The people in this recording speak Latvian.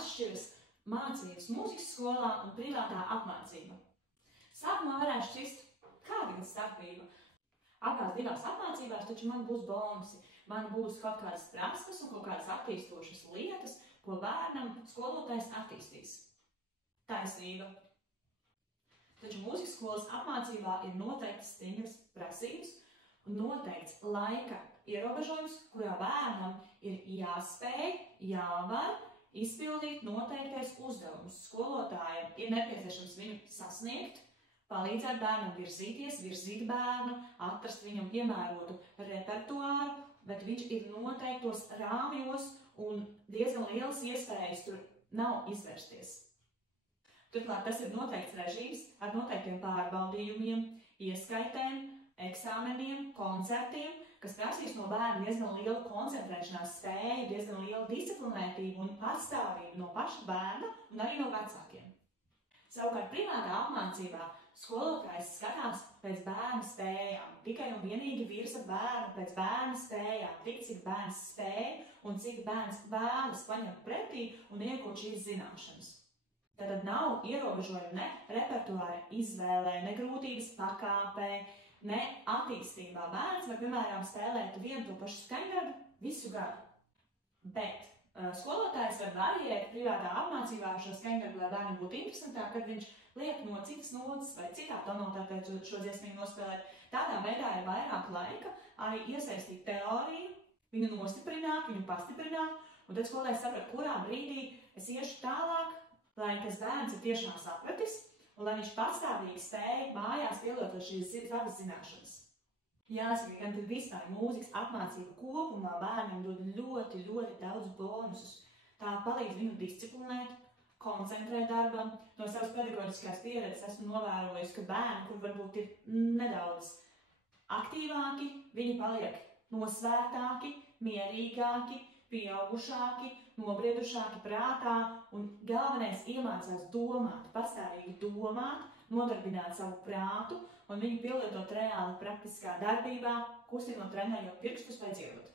atšķiras mācības mūzikas skolā un privātā apmācība? Sākumā varētu šķist, kāda ir starpība. Abās divās apmācībās taču man būs bonusi. Man būs kaut kādas prasmes un kaut kādas attīstošas lietas, ko bērnam skolotājs attīstīs. Taisnība. Taču mūzikas skolas apmācībā ir noteikts stingras prasības un noteikts laika ierobežojums, kurā bērnam ir jāspēj, jāvar izpildīt noteiktais uzdevums. Skolotājiem ir nepieciešams viņu sasniegt, palīdzēt bērnam virzīties, virzīt bērnu, atrast viņam piemērotu repertuāru, bet viņš ir noteiktos rāmjos un diezgan lielas iespējas tur nav izvērsties. Turklāt tas ir noteikts režīms ar noteiktiem pārbaudījumiem, ieskaitēm, eksāmeniem, koncertiem, kas prasīs no bērna diezgan lielu koncentrēšanās spēju, diezgan lielu disciplinētību un patstāvību no paša bērna un arī no vecākiem. Savukārt privātā apmācībā skolotājs skatās pēc bērna spējām, tikai un vienīgi virza bērnu pēc bērna spējām, tik cik bērns spēj un cik bērns vēlas paņemt pretī un iegūt šīs zināšanas. Tātad nav ierobežojumi ne repertuāra izvēlē, ne grūtības pakāpē, ne attīstībā. Bērns var, piemēram, spēlēt vienu to pašu skaņdarbu visu gadu. Bet skolotājs var variēt privātā apmācībā šo skaņdarbu, lai bērnam būtu interesantāk, kad viņš liek no citas nodas vai citā tonalitātē šo dziesmiņu nospēlēt. Tādā veidā ir vairāk laika arī iesaistīt teoriju, viņu nostiprināt, viņu pastiprināt, un tad skolotājs saprat, kurā brīdī es iešu tālāk, lai tas bērns ir tiešām sapratis, un lai viņš patstāvīgi spēja mājās pielietot šīs savas zināšanas. Jāsaka, gan tad vispār mūzikas apmācība kopumā bērnam dod ļoti, ļoti daudz bonusus. Tā palīdz viņu disciplinēt, koncentrēt darbam. No savas pedagoģiskās pieredzes esmu novērojusi, ka bērni, kur varbūt ir nedaudz aktīvāki, viņi paliek nosvērtāki, mierīgāki, pieaugušāki, nobriedušāki prātā un galvenais iemācās domāt, pastāvīgi domāt, nodarbināt savu prātu un viņu pielietot reāli praktiskā darbībā, kustinot, trenējot pirkstus vai dziedot.